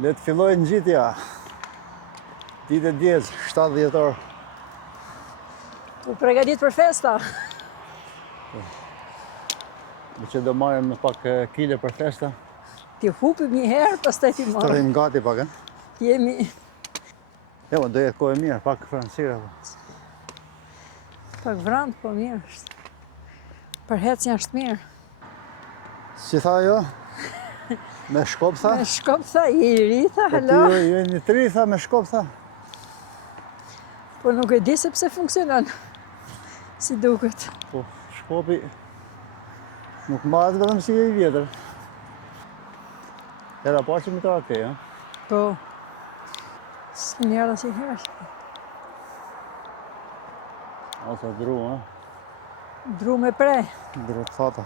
Le të filloj ngjitja. Ditë e djezë, 70 orë. U përgatit për festa. Me që do marrim pak kile për festa. Ti hupim një herë, pastaj ti Të marrim. rrim gati pak, Jemi... Jo, do jetë kohë e mirë, pak francira. Pak vrant, po mirë është. Për hecë janë mirë. Si tha jo? Me shkop tha? Me shkop tha, i ri tha, Po hala. ti ju një tri tha, me shkop tha. Po nuk e di se pse funksionon. Si duket. Po, shkopi nuk marrët vetëm si e i vjetër. Era parë që më të ake, ja? Po. S'ki njërë si herë. Asa dru, ha? Dru me prej. Dru të thata.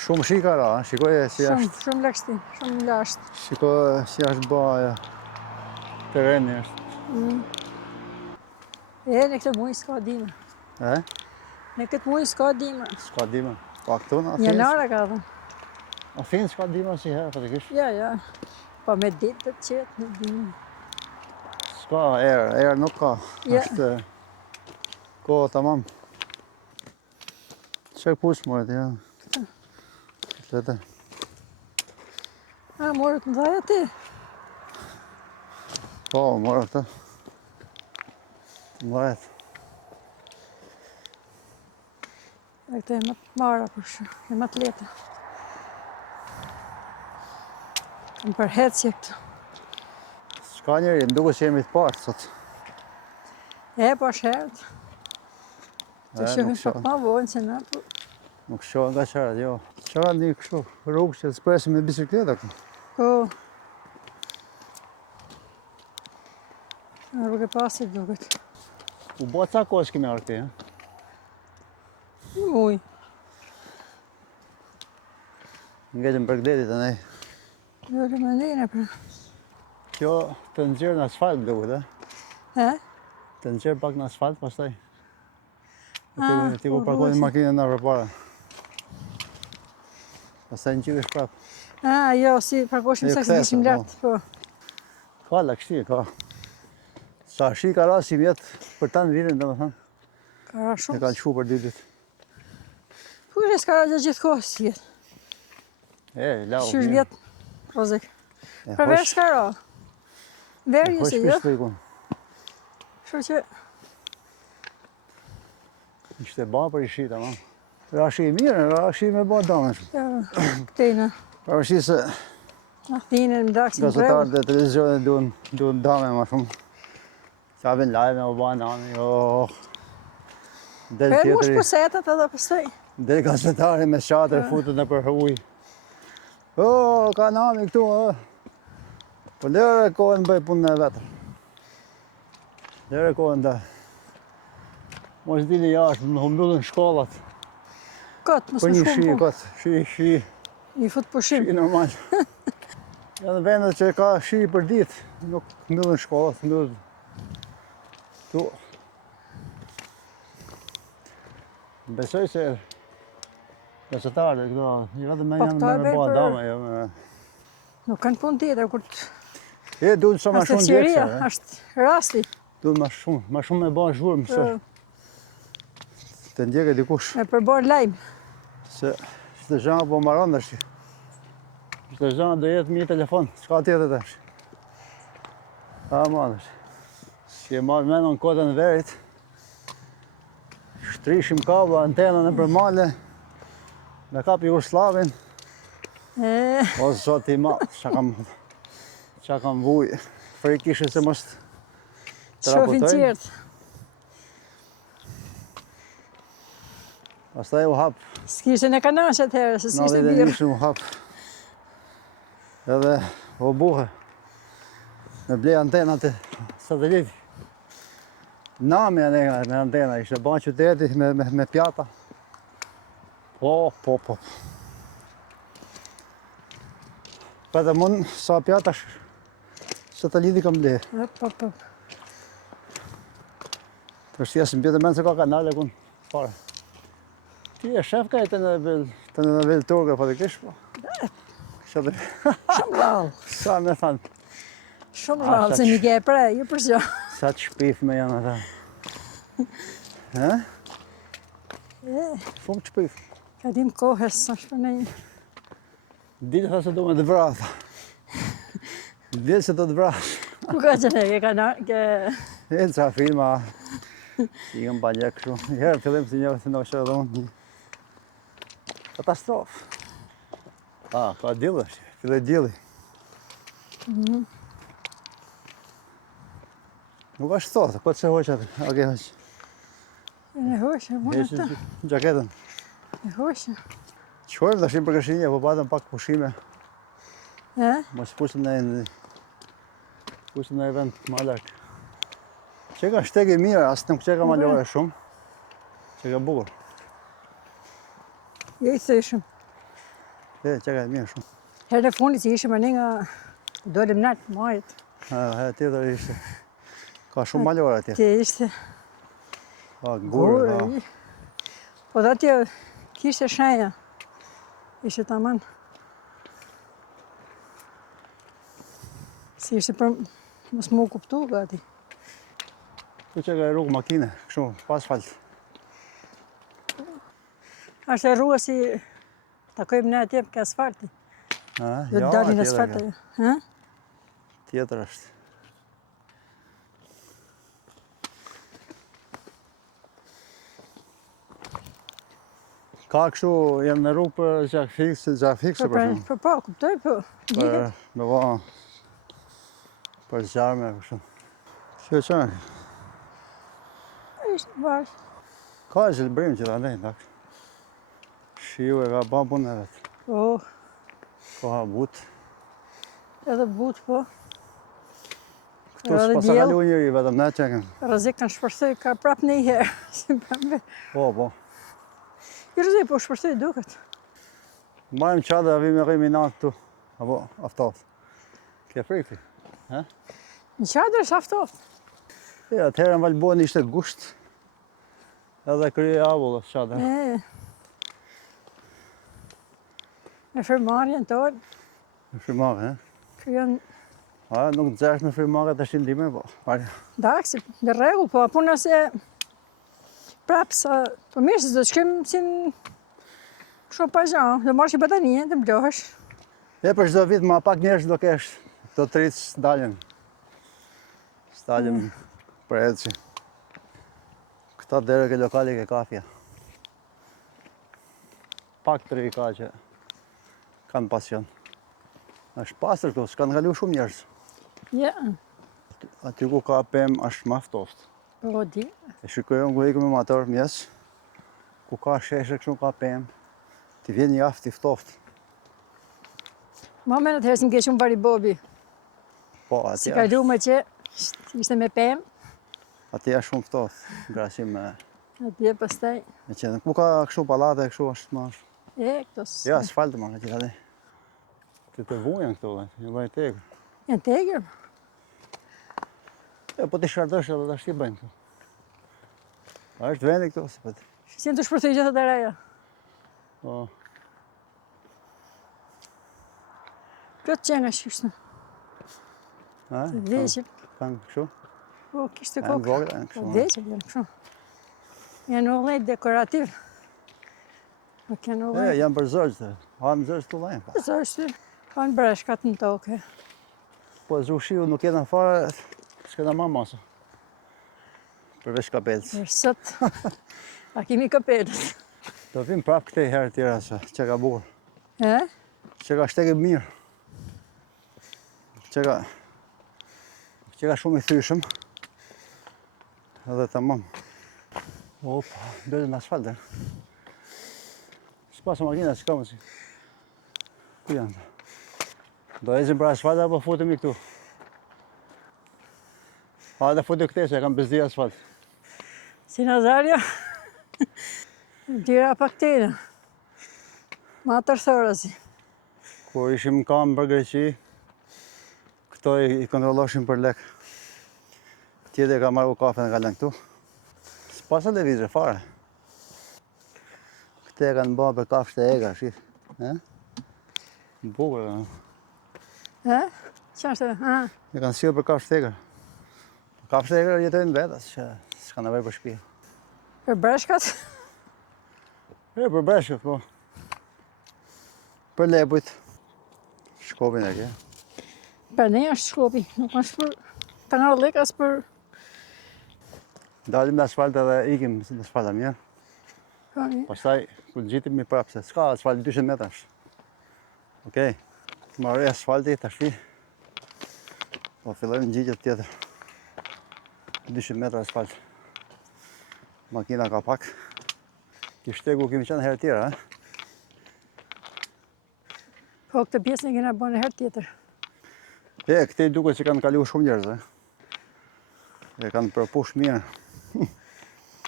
Shumë shi ka ra, shikoje si është. Shumë lakshti, shumë lasht. Shikoje si është baja. Tereni është. E, në këtë muj s'ka dimër. E? Në këtë muj s'ka dimër. S'ka dima. Pa këtu në Një Afinë. nara ka dhe. Afinë s'ka dima si herë, fatikisht. Ja. Po me ditë të qetë, në dimër. S'ka erë nuk ka. Ja. Është kohë tamam. Qek push mëret, ja. Lete. A, morët në dhaja ti? Po, morë këtë. Mbajet. E këtë e më të mara për shumë, e më të leta. Kam për hecje këtë. S'ka njeri, më duke që jemi të parë, sot. E, po shërët. Të E, shëhën nuk shoh. pak ma vojnë se na, po. Nuk shohën nga qarët, jo. Qarët një kështu rrugë që të spresim me bicikleta këtu. Po. Në rrugë e pasit duket. U bo ca kohës kemi arë këti, Një muj. Ngetëm për gdetit e nej. Jo të më ndine për. Kjo të nxjerë në asfalt duket, E? Të nxjerë pak në asfalt, pastaj. Ti po, ku parkojnë rrusi. makinën nga përpara. Pastaj në qyvesh prapë. A, jo, si parkoshim Jo, sa kësë kthesa, dishim lartë, po. Ka lakshti, ka. Sa shi ka ra si vjetë për tanë vitin, dhe më thënë. Ka ra E shumë. ka qu për ditit. Ku e s'ka ra gjatë gjithë kohës si jetë. Lau. Qysh vjetë, rozik. E Për verë s'ka ra. Verë se jo. Shpikun. Kështu që, Ishte ba për i shi, tamam. Ra shi mirë, ra shi me ba damesh. ja, këtejna. Përvëshi se Athinen, më daksin preu. gazetarët e televizionit duhen dame ma shumë. Qa vjen live me u ba nami, jo. Del Për mush tjetëri, pusetat edhe pëstoj. del gazetari me shatër, futët në për huj. O, ka nami këtu, Po lere kohën bëj punën e vetër. Lere kohën da. Mos dini jashtë, më mbyllën shkollat. Kotë, mos Për më një shkum shi, po. këtë, shi. I fut pushim. Shi normal. Janë vendet që ka shi për ditë, nuk mbyllën shkollat, mbyllën tu. Besoj se gazetarët këto, jo vetëm me Po, janë këto e me bëjnë ba për- dame, jo me... Nuk kanë punë tjetër, kur të... E, duhen sa ma shumë Asesjeria, djekse, është rasti. duhen ma shumë me ba zhurmë, se të ndjekë dikush, Me përbor lajmë. se çdo gjë po mbaron tash. Çdo gjë do jetë mi telefon, s'ka tjetër tash. A madhësh. Si e marrë menon kodën e verit, shtrishim kabla, antenën e për male, me kap Jugoslavin, E, o zoti ma, qa kam vuj, frikishe se mos të shofin raportojnë. qertë. Pastaj u hap, S'kishe në kanashe të herë, se na s'kishe dhe birë. nishin u hap. Edhe u buhe, me blej antenat e sateliti. Nami me antena, ishte ba qyteti me pjata. Po. Për mund sa pjata sateliti kam blej. Po. Të është jasë mbjetë menë se ka kanale kun fare. Ti e shef ka e të në vel turke, fatikisht, po. Shumë Shumë rrallë. sa me thanë, Shumë rrallë, se një ke e prej, jo për gjë. sa të shpif me janë ata. He? Shumë të shpif. Ka dim kohës, sa shpënej. Ditë tha se do me të vrasa. Ditë se do të vras. Ku ka që ne, ke... E ca filma, i kam balje kështu. Herë fillim si një se në shërë dhonë. Katastrofë. Ka dillë është, filloj dilli. Nuk është thotë, po të se hoqë atë, oke hoqë. E në hoqë, mund Heqë të. gjaketën. E hoqë. Qërë dashim për këshinje, po patëm pak pushime. E? Mos pushim në vend ma lartë. Që ka shtegi mirë, asë nuk që ka malore shumë. Që ka bukur. Jo i thëshëm. Që ka mirë shumë. Herë e fundit që ishëm një nga dolim natë, majt. Herë tjetër ishte. Ka shumë malore atje. Tje ishte Ka gurë, gurë. Po dhe atje kishte shenja. Ishte taman. Si ishte për mos mu kuptu gati. Tu që ka e rrugë makine, kështu, pa asfalt. Ashtë e rrugë si takojmë ne atje për asfalti. Do të dalin në asfalt ajo. Tjetër është. Ka kështu, janë në rrugë për gjak fikse për shumë. Po, kuptoj, po. Dihet. Me va për zjarme, për shumë. Që qënë? Ishte bashkë. Ka e zilbrim që ta ndejnë, tak. Shiu e ka ba punë e vetë. Po, Ka butë. edhe but, po. Këtu s'pasa kalu njëri, vetëm ne qekem. Rëzik kanë shpërthej, ka prap një herë. Si prapë. Po. I rëzik, po shpërthej duket. Majmë qatë dhe avim e rrimi natë tu. Apo, aftoft. Ke frikti? Në qadrë është aftoft. Ja, atëherë në Valboni ishte gusht. Edhe krye avullës qatë. Me firmarjen tonë, Në frimare, kryon nuk të zërsh në frimare të shindime, po. daksi, në regull, po puna se prapë sa, po mirë se do të shkem si në shumë pa gjanë, do marrë që batanije, të mblohesh. E për çdo vit ma pak njerëz do kesh, do të rritë s'daljen. S'daljen për edhe që. Këta dere ke lokali ke kafja. Pak të ri ka që kanë pasion. Është pastër këtu, s'kanë kalu shumë njerëz. Ja, Aty ku ka pemë është ma ftoft. po di. E shikojmë ku ikëm me motor mjes, ku ka sheshe kështu ka pemë. Ti vjen një aftë i ftoft. Ma menë të herë si më ke shumë vari bobi. Po, Si atje kalu me që ishte me pemë, është shumë ftoft. Grasim me atje pastaj. qenë. Ku ka kështu pallate, kështu është ma. Këto Ja, asfalt ma ka qita dhe. Të vujen këto dhe, një loj tegër. janë tegër. E, po të shardësh edhe të ashti bëjnë këto. A është vendi këto, se pëtë. Si të shpërthej gjithë të reja. Po, Këtë që nga shishtë. a? Të vdeqim. Kanë kështu? Po, kishte Janë kokë. vogla, janë Po, kështu. vdeqim, janë kështu. Janë ullejt dekorativ. Nuk janë E, ullejt. janë për zërgjë të. Hanë zërgjë të lajnë. Pa. Kësë është, kanë breshkat në toke. Po, zushiu nuk jetë në fare, s'kena ma masa. Përveç kapelës. Për sot, a kemi kapelës. Do vim prap këtej herë tjera se që ka bukur. E? Që ka shteke mirë. Që ka shumë i thyshëm. Edhe tamam. Opa, dojtë në asfalt, e? S'pasë makina, s'ka më si. Ku janë të? Do ecim për asfalt apo futemi këtu? A, dhe futi këtej se kam bezdi asfalt. Si Nazarja, dyra pak tjena. Ma tërthora si. Kur ishim në kamë për Greqi, këto i kontroloshin për lek. Tjetër ka marrë kafe në kalen këtu. S'pasa televizor fare. Këte e kanë bërë për kafshë të ega, shif. Bukur. Që është? E kanë sjellë për kafshë tegër. Kafshë tegër jetojnë vetë, s'ka nevojë për shtëpi. Për breshkat? Për breshkat, po. Për lepujt. Shkopin e ke. Për ne është shkopi, nuk është për të ngarëllik, as për... Dalim në asfalt edhe ikim në asfalta mirë. Pastaj, ku gjitim mi prapë, se s'ka asfalt 200 metrash. Okej, marrë asfalti, tashti. Po fillojmë gjitjet tjetër. 200 metra asfalt. Makina ka pak. Kishtegu kemi qenë herë tjera, Po, këtë pjesën e kena bënë herë tjetër. Këte i duket që kanë kalu shumë njerëz, E kanë përpush mirë.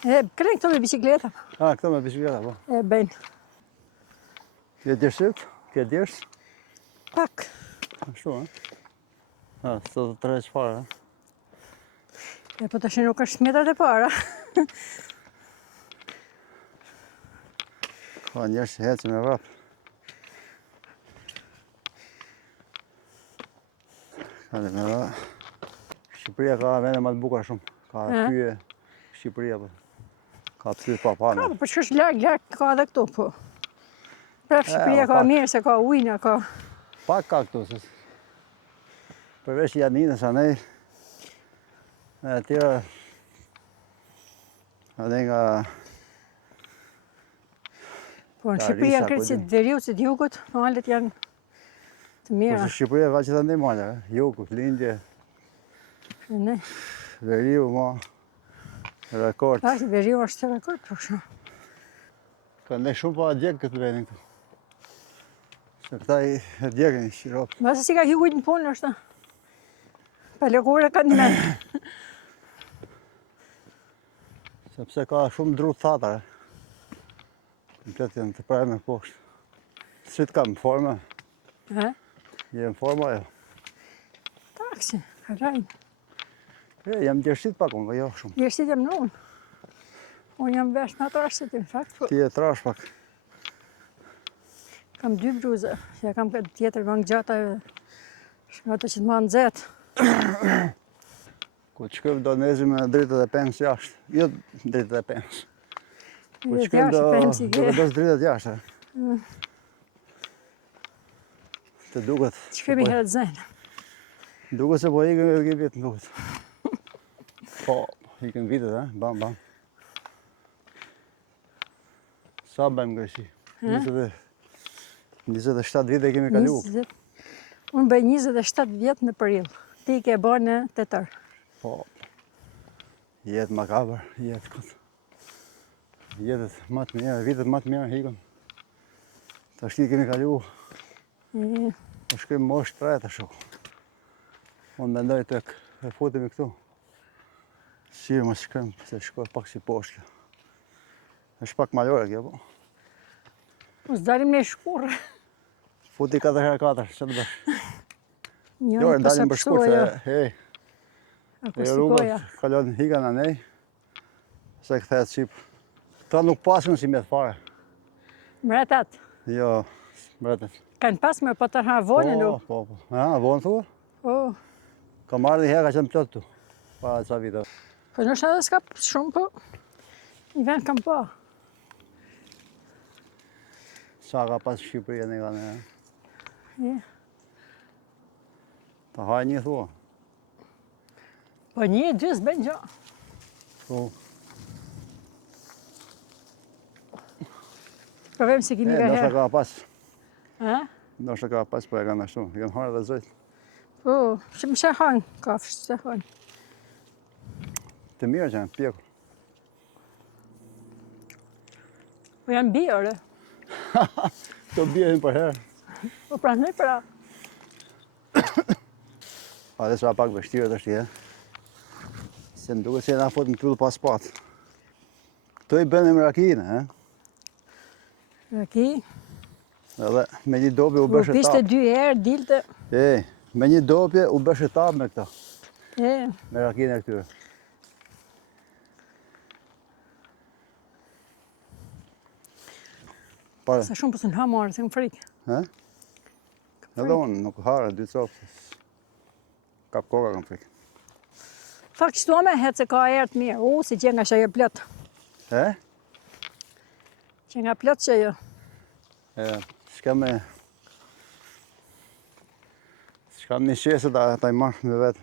Kërën këto me bicikleta. Këto me bicikleta, po. E bëjnë. Je djersit? Ke djers? Pak. Ashtu, së të tre çfarë, Po të shenë nuk është metrat e para. Ka njerëz që hecë me vrap. Shqipëria ka vende më të bukura shumë. Ka pyje Shqipëria, po. Ka pyje pa Ka, po që është larg ka edhe këtu, po. Prap Shqipëria ka mirë se ka ujna, ka... Pak ka këtu, përveç Janinës, anej, e tjera, anej nga... Po, në Shqipëria në kretë si të veriut, si të jugut, malet janë të mira. Po, Shqipëria ka që të ndaj male, jugut, lindje, Ne. veriu, ma, rekord. Veriu është rekord, po shumë. Ka ndaj shumë pa djekë këtë vendin këtu. Se këta i djekën i Shqirop. Mase si ka jugut në punë, është. Pa lëkure ka në menë. Sepse ka shumë dru të thatare. Komplet janë të prajme poshtë. Si të kam në forma? Je në forma, jo? Taksi, ka rajnë. Jam djershit pak unë, jo shumë. Djershit jam në unë. Unë jam vesh në trashtit, në fakt. Ti e trash pak. Kam 2 bruze, që kam këtë tjetër vangë gjata e nga të që të ma nëzet. Ku të shkëm do nezim me dritët e pens jashtë. Jo dritët e pens. Ku të shkëm do vendos dritët jashtë. Të duket. Që kemi herë të zenë. Duket se po ikën e vitë në duket. Po, ikën vitet, bam, bam. Sa bëjmë gërësi? 27 vite kemi kalu. Unë bëj 27 vjetë në Prill. Ti ke bërë në Tetor. Po, jetë makabër, jetë këtë. Jetët më të mirë, vitet më të mirë hikën. Ta shti kemi kalu. Po shkëm mosh 3 të shukë. Unë mendoj të e futemi këtu. Sirë më shkëm, se shkoj pak si poshtë. është pak malore kjo, po. Mos dalim në shkurë. Futi 4x4, që të bësh? Jo, dalim për shkurë, se hej. Ako E si rrugët goja. kalon hika në nej, se këthehet Shqipë. Ta nuk pasin si mjetë fare. Mretat. Jo, mbretet. Kanë pas me po të ha vonë nuk. Po. Vonë thua? Po. Ka marrë një herë ka qenë plot tu. Para ca vite. Po nështë edhe s'ka shumë, po. Një vend kam pa. Sa ka pas Shqipëria në kanë e. Je. Ta haj një thua. Po 1-2 s'bën gjë. Po. Provem se kemi Ndoshta herë. ka pas. Ndoshta ka pas, po e kanë ashtu. I kanë harë dhe zojtë. Po, që më shë hanë, kafsh, se hanë. Të mirë që janë pjekur. Po janë bijore. Këto bjehin për herë. Po pranoj pra. Pa dhe sa pak vështirë të shti, Se në duke se na fut në pyllë pas patë. Këto i bënë me rakinë, Raki. Edhe me një dopje u U bëshë piste tapë. 2 herë, dilte. Me një dopje u bëshë tapë me këta. E, Me rakinë e këtyre. Pare, sa shumë pësë në hamarë, se më frikë. Edhe unë nuk hara 2 copë. Kap koka kam frikë. Fakt që me hetë se ka erë të mirë. Si që nga shë plot. E? Që nga plot që jo. S'ka me qese ta I marrë me vetë.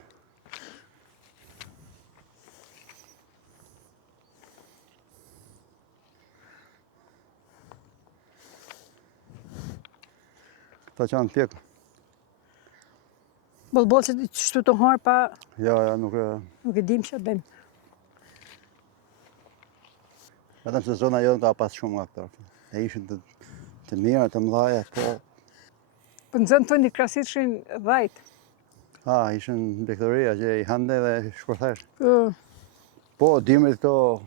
Këta qanë pjekë. Bolë se qështu të harë pa Ja, nuk e dim që bëjmë. Vetëm se zona jonë ka pas shumë nga këta. E ishin të mira, të mdhaja, po... Për në zënë të një krasit ishin 10. Ishin bektoria që I hande dhe shpërthesh. Po, Po, dimrit këto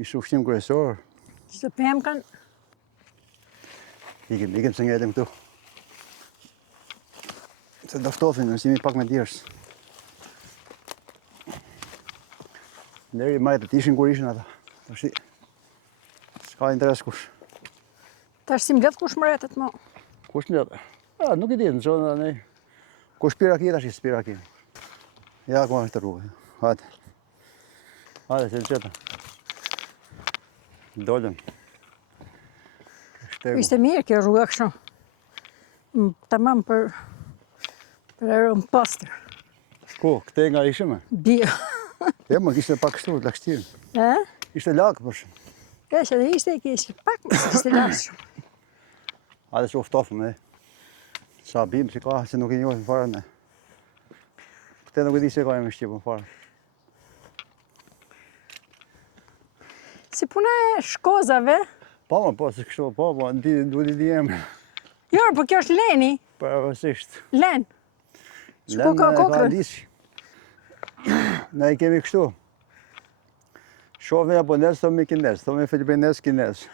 ishte ushqim kryesor. që të pëhem kanë. Ikim se ngelim këtu. Se do ftofin, nësimi pak me djerës. Leri majtët ishin kur ishin ata. Tashi, s'ka interes kush. Tash si mbledh kush mretet mo. Kush mbledh? Nuk I di, në zonë ne. Kush pira ki, tash I spira ki. Ja, ku është rrugë. Hajde. Hajde, se në qeta. Dollëm. Ishte mirë kjo rruga kështu. Tamam për aeron pastër. Ku, këte nga ishime? Bio. Më kishte pak kështu, lakështirë. E? Ishte lakë për shumë. Kështë edhe ishte pak më ishte lakë shumë. Hajde që uftofëm, sa bim që ka, që nuk I njohim fare ne. Këte nuk I di se ka me Shqipën fare. Si puna e shkozave. Po, se kështu, duhet I di emre. Jo, po kjo është Leni. Përvësisht. Len. Që po ka kokrën. Ne I kemi kështu. Shohme japonez, thomi kinez, thomi filipinez, kinez.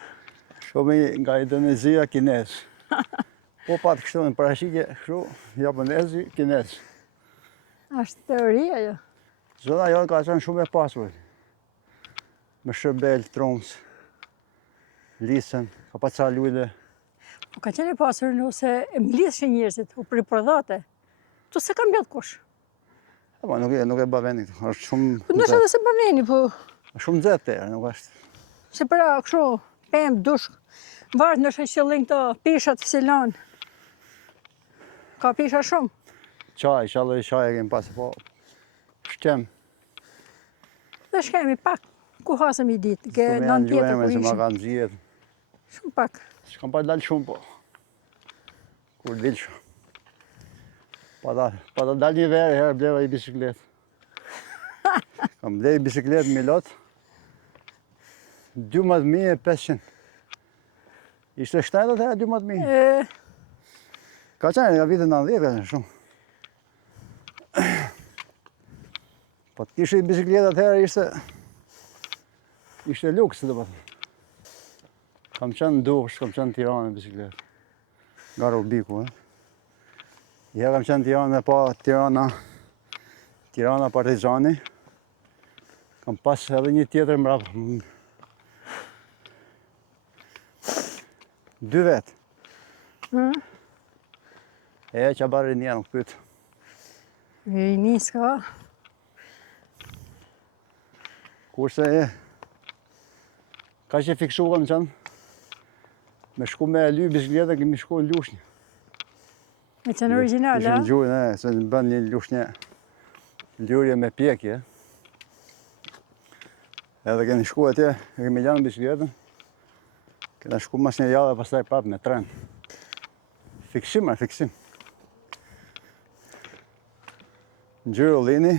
Shohme nga Indonezia, kinez. Po pat kështu në parashikje, kështu, japonezi, kinez. Ashtë teoria jo. Zona jonë ka qenë shumë e pasur. Me Shërbel, Tromsë, Lisën, ka pa ca lule. Po ka qenë e pasur nëse e mlishin njerëzit, u priprodhate. Tu se kam mbledh kush. Po nuk e ba vendi këtu, është shumë... Po nështë edhe se bëveni, po... Shumë nxehtë terë, nuk është... Se pra, kështu, pemë, dush, vartë nështë e qëllin këto pishat si lanë. Ka pisha shumë. Qaj, qallë qaj e kemi pasë, po... Shqem. Dhe shkemi pak, ku hasëm I ditë, ke Shumë nën janë tjetër lueme ku se ma ishim. kanë zhjetë. Shumë pak. S'kam pa dalë shumë, po. Kur dilë shumë. Pa ta dalë një verë, herë bleva I bisikletë. Kam blej bisikletë Milot. 12.500. Ishte 70 herë 12.000. Ka qenë nga vitet 90, ka qenë shumë. Po të kishe I bisikletë atëherë ishte luks, dhe po. Kam qenë në Durrës, kam qenë në Tiranë në bisikletë. Nga Rubiku, Ja kam qenë në Tiranë me pa Tirana Partizani. Kam pas edhe një tjetër mrapa. 2 vetë. Që barë Rinia nuk pytë. Rini s'ka. Kurse ka që fiksu kam qenë. Me shku me ly bisikletë, kemi shku në Lushnjë. Me qenë original, Ishë a? në gjujë, se në bën një Lushnjë lyrje me pjekje. Edhe kemi shku atje, kemi lanë bisikletën. Kena shku mas një javë dhe pastaj prapë me tren. Fiksim. Në gjyrë Ullini,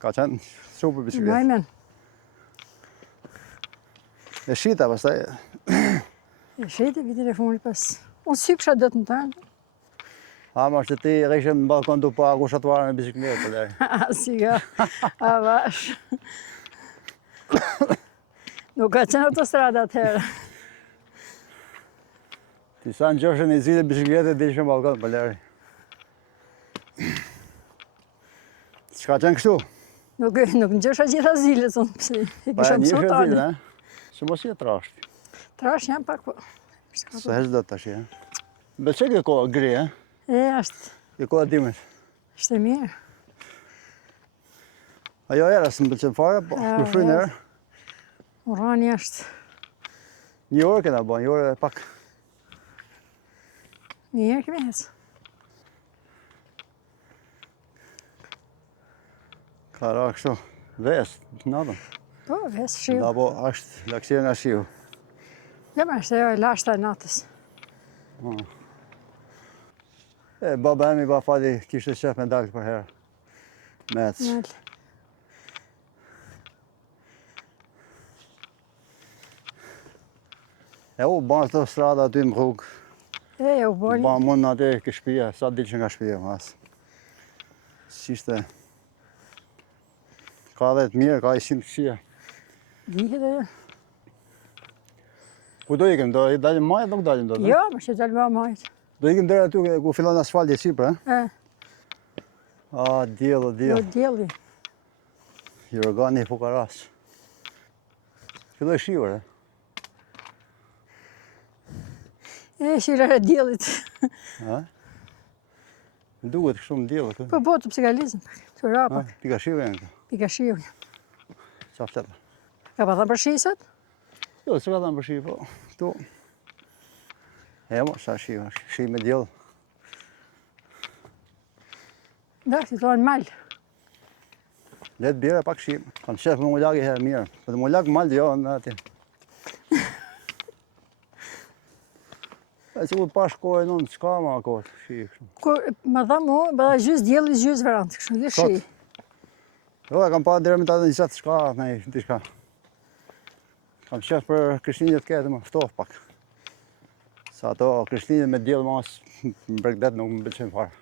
ka qenë super bisikletë. Majmen. E shita pastaj. E shete vitin e funit pas. Unë sypsha do të në tanë. Ama është ti rishëm në balkon të pa kushatuar me bisikletë, për lejë. Si ka, a vash. Nuk ka qenë autostrada atëherë. Ti sa në gjoshën I zile bisikletë dhe ishëm në balkon, për lejë. S'ka qenë kështu? Nuk në gjësha gjitha zilët, unë pëse I Pa kisha një mësot zile, tani. Se mos je trashtë. Trash jam pak po. Se hesh do të tash, Beqe kjo kohë gri, I koha dimrit. Është e mirë. Ajo era s'm pëlqen fare, po kur frynë erë. Urani është 1 orë kena bën, 1 orë e pak. mirë kemi hecë. Ka ra kështu, vesë, natën. Po, vesë shiu. Da po është laksirë nga shiu. Ja, më është ajo e lashta e natës. Baba emi ba fali kishte qef me dalë për herë. Me ecë. Nel. U banë të strada aty në rrugë. U boni. Banë mund në aty ke shpia, sa dilë që nga shpia mas. S'ishte... Ka dhe të mirë, ka i 100 këshia. Dihet ajo. Ku do ikim? Do i dalim majt, nuk dalim do të? Jo, më që dalë majtë. Do ikim dhere aty ku fillon asfalti e sipër, e? A, djellë, Jo, djellë. djeli. Jorgani i fukaras. Filloj shiur, e? Shira e djelit. A? Më duket kështu më djellë këtu. Po, të psikalizm. Të rapak. Pika shiu e në këtu. Pika shiu. Qa fletë? Ka pa thënë për shisat? Jo, s'ka thënë për shi, po. Këtu. Mo, sa shi, shi me djellë. Da, si të anë malë. Letë bjera pak shi. Kam qef me mullak i herë mirë. Për të mullak malë jo, në ati. E që ku pash kohë në s'ka ma kohë, shi kështu. Kur më dha mu, bëda gjys djeli, gjys verantë, kështu, dhe shi. Jo, e kam pa dhere me ta dhe një qatë shka, nej, në shka. Kam qef për Krishtinjët këtë më ftoh pak. Sa ato Krishtinjët me djellë mas më bregdet nuk më bëqen fare.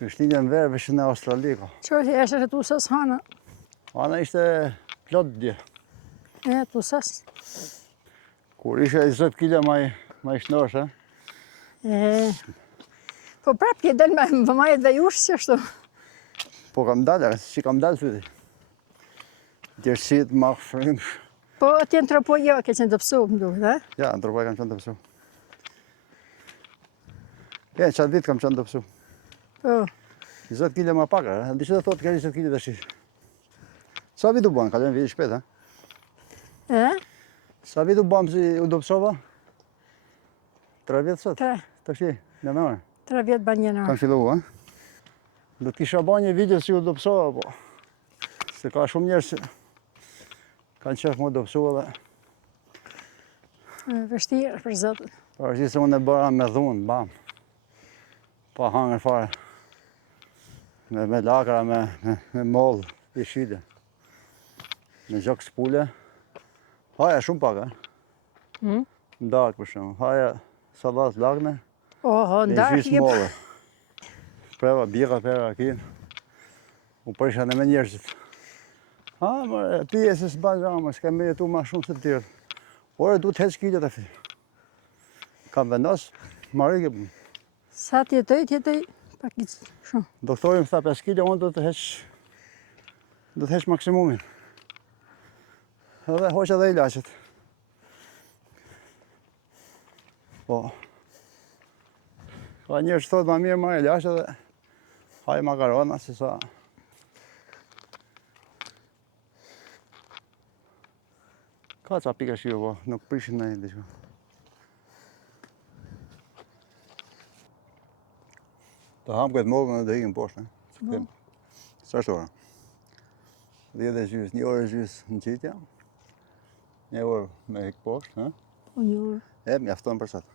Krishtinjët në verë vëshën e Australi ka. Qo e eshe të usas hana? Ana ishte plot dje. Të usas. Kur ishe 20 kila ma i shnosh, e? Po prap je del me vëmajet dhe jush që ashtu. Po kam dalë, që kam dalë të di. Djerësit, ma frim. Po atje në tropo jo, ke qenë të pësu, më duhet, e? Ja, në tropoj kam qenë të pësu. Qatë vit kam qenë të pësu. Po. 20 kile ma pak, e? Di që dhe thotë ka 20 kile të shi. Sa vit u banë, ka qenë vit shpet, e? Sa vit u banë si u do pësova? 3 vjetë sot? 3. Të shi, në nërë. 3 vjetë banë një nërë. Kam fillu, e? Do të kisha banë një video si u do pësova, po. Se ka shumë njerë që kanë qef mu do pësua dhe... Vështirë për zëtën. Përgjithë se unë e bëra me dhunë, bam. Pa hangër fare. Me lakra, me mollë, i shide. Me gjokë s'pule. Haja shumë pak, e? Në darkë për shumë. Haja salat lakne. Oho, në darkë gjysë mollë. Preva, bjeka, pera, kinë. U përsha në me njerëzit. Pije se s'ban gjama, s'ka me jetu ma shumë se të tjerë. Ore, du të heq kilët e fi. Kam vendos, marrë i këpë. Sa t'jetoj, pak i shumë. Doktori më tha 5 kilo, unë do të heq maksimumin. Edhe hoq edhe ilaqet. Po. Ka njerë që thotë ma mirë ma ilaqet dhe haj makarona, si sa... Ka qa pika shio, po, nuk prishin në një diqka. Të ham këtë mogën dhe dhe ikim poshtë, ne? Sa është ora? 10 e gjys, 1 orë e gjys në qitja. 1 orë me hik poshtë, ne? Po 1 orë. Mjafton për sot.